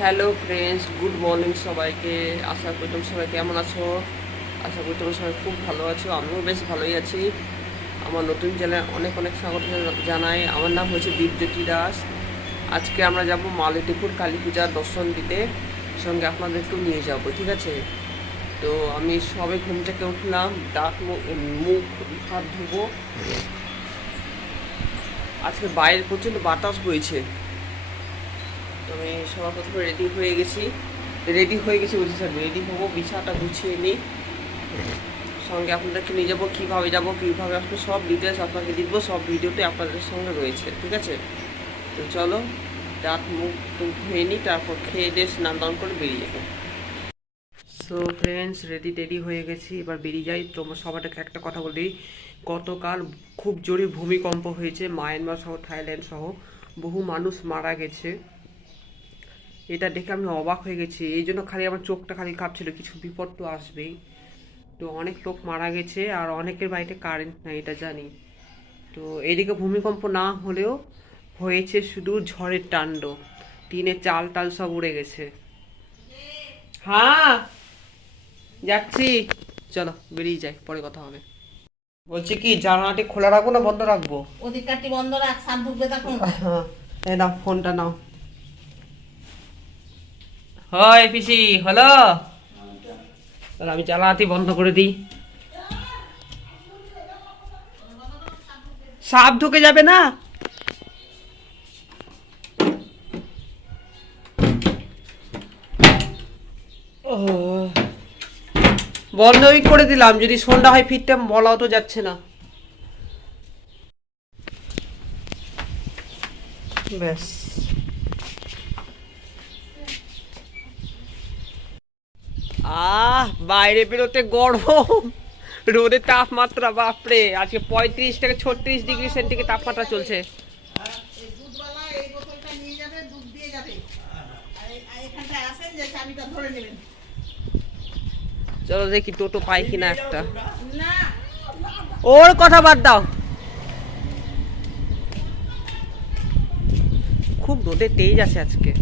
Hello friends good morning সবাইকে। আশা করি তোমরা সবাই কেমন আছো? আশা করি তোমরা সবাই খুব ভালো আছো। আমিও বেশ ভালোই আছি। আমার নতুন চ্যানেল অনেক অনেক স্বাগত জানাই। আমার নাম হচ্ছে দীপজ্যোতি দাস। আজকে আমরা যাব মালিটিপুর কালী পূজার দর্শন দিতে। সঙ্গে আপনাদেরকেও নিয়ে যাব, ঠিক আছে? তো আমি সবে ঘুম থেকে উঠলাম, দাঁত মুখ হাত ধুবো। আজকে বাইরে প্রচণ্ড বাতাস বইছে। আমি সবার প্রথমে রেডি হয়ে গেছি। রেডি হয়ে গেছি বলছি, স্যার রেডি হব বিছাটা গুছিয়ে নিই সঙ্গে আপনাদেরকে নিয়ে যাব, কীভাবে যাব, কীভাবে আসব, সব ডিটেলস আপনাকে দিব সব ভিডিওতে আপনাদের সঙ্গে রয়েছে, ঠিক আছে? তো চলো, দাঁত, মুখ ধুয়ে নিই তারপর খেয়ে দিয়ে স্নান দান করে বেরিয়ে যাব। সো ফ্রেন্ডস রেডি টেডি হয়ে গেছি, এবার বেরিয়ে যাই। তোমার সবাইটাকে একটা কথা বলি গতকাল খুব জোরে ভূমিকম্প হয়েছে, মায়ানমার সহ, থাইল্যান্ড সহ, বহু মানুষ মারা গেছে। এটা দেখে আমি অবাক হয়ে গেছি। এই জন্য খালি আমার চোখটা খালি কাঁপছিল কিছু বিপদ তো আসবেই। তো অনেক লোক মারা গেছে আর অনেকের বাড়িতে কারেন্ট নাই এটা জানি। তো এদিকে ভূমিকম্প না হলেও হয়েছে শুধু ঝড়ের টান্ড টিনের চাল টাল সব উড়ে গেছে। হ্যাঁ যাচ্ছি। চলো বেরিয়ে যাই পরে কথা হবে। বলছি কি জানালাটি খোলা রাখব না বন্ধ রাখব? ওদিককারটি বন্ধ রাখ সাপ ঢুকবে তখন। এই নাও ফোনটা নাও। হয়, পিসি হ্যালো তাহলে আমি জানালাটি বন্ধ করে দিই। সাপ ঢুকে যাবে না? ও বন্ধই করে দিলাম, যদি সন্ধ্যা হয় ফিরতে বলাও তো যাচ্ছে না। ব্যাস। আহ, বাইরে বেরোতে গরম। রোদের তাপমাত্রা, বাপরে। আজকে পঁয়ত্রিশ থেকে ছত্রিশ ডিগ্রি সেন্টিগ্রেড তাপমাত্রা চলছে। চলো দেখি টোটো পাই কিনা একটা। ওর কথা বাদ দাও। খুব রোদের তেজ আছে আজকে।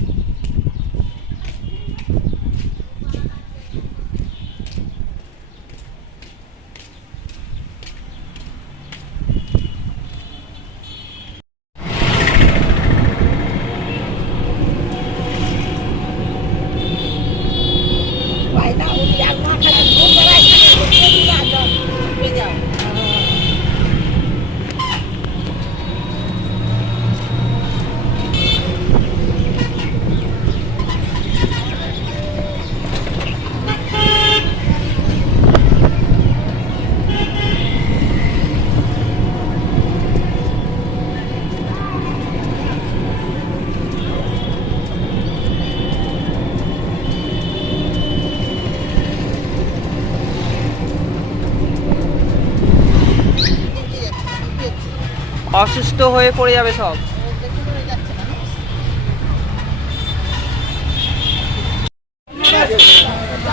অসুস্থ হয়ে পড়ে যাবে সব।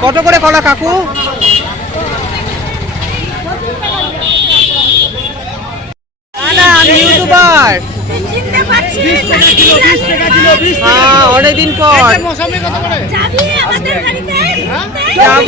কত করে কলা কাকু? ইউটিউবার। হ্যাঁ অনেকদিন পর। যাব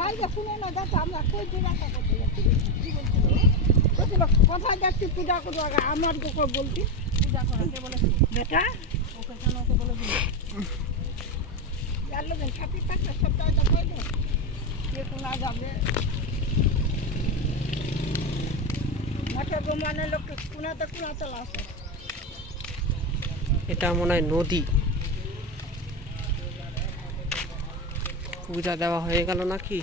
ওই যে শুনে না আমরা কই জিজ্ঞাসা করতে যাচ্ছি যাচ্ছি পূজা করব আগে আমার বলছি পূজা বলেছি। বেটা? ওকে কেন থাকলে কে শোনা যাবে? মাঠে গোমানের লোক কুনাতে কুনাতে আসে এটা মনে হয় নদী। পূজা দেওয়া হয়ে গেল নাকি?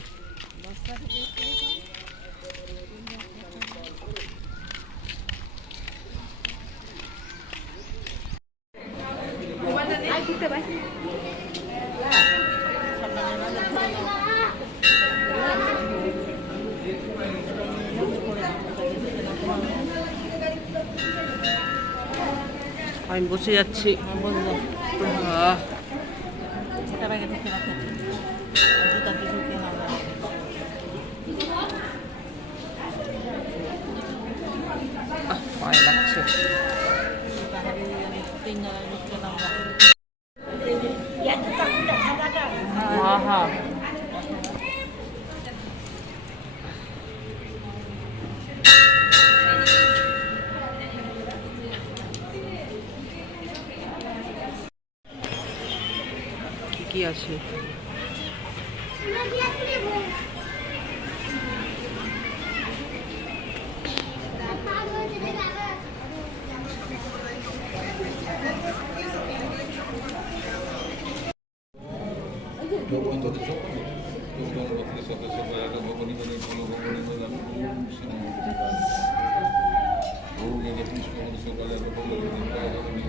আমি বসে যাচ্ছি। আহ, আহ, পায়ে লাগছে হ্যাঁ হ্যাঁ কি কি আছে রাজা দাস নাই দেব দেবব্রত দাস। দেবব্রত দাস মার্শাল্য গোত্রের কীর্তন নাই হ্যাঁ ছোট ওই যখন ঠাকুর যখন পূজা করবে না বলে পূজা গেলাম দিচ্ছি দিচ্ছি সাজা পাতা লাইনও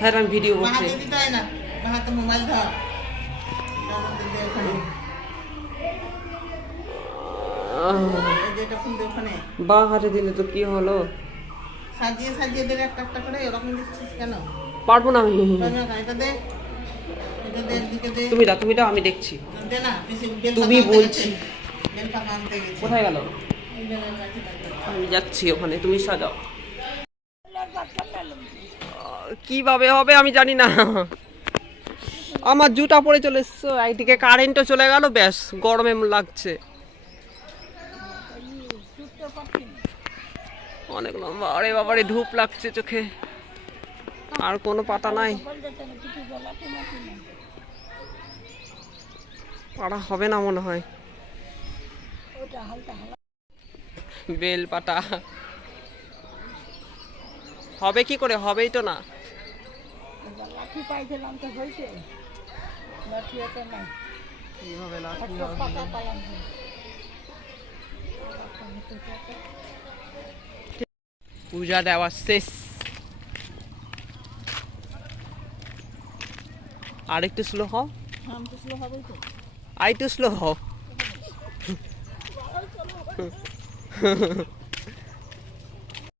হ্যাঁ আমি ভিডিও বাঁ করছি। হাতে দিতে হয় মোবাইল ধর। বাঁ হাতে দিলে তো কি হলো? সাজিয়ে সাজিয়ে একটা একটা করে। দিচ্ছিস কেন? পারব না আমি। না এটা দে। তুমি দাও তুমি দাও আমি দেখছি। তুমি বলছি। কোথায় গেল। আমি যাচ্ছি ওখানে, তুমি সাজাও। কীভাবে হবে আমি জানি না। আমার জুতা পরে চলে এসছো একদিকে কারেন্টও চলে গেল, ব্যাস, গরমে লাগছে। অনেক লম্বা, আরে বাবারে, ধূপ লাগছে চোখে। আর কোনো পাতা নাই। পাড়া হবে না মনে হয়। বেল পাতা হবে কি করে? হবেই তো না। কীভাবে লাঠি পূজা দেওয়া শেষ। আরেকটু স্লো হও। স্লো হবেই তো। আর একটু স্লো হও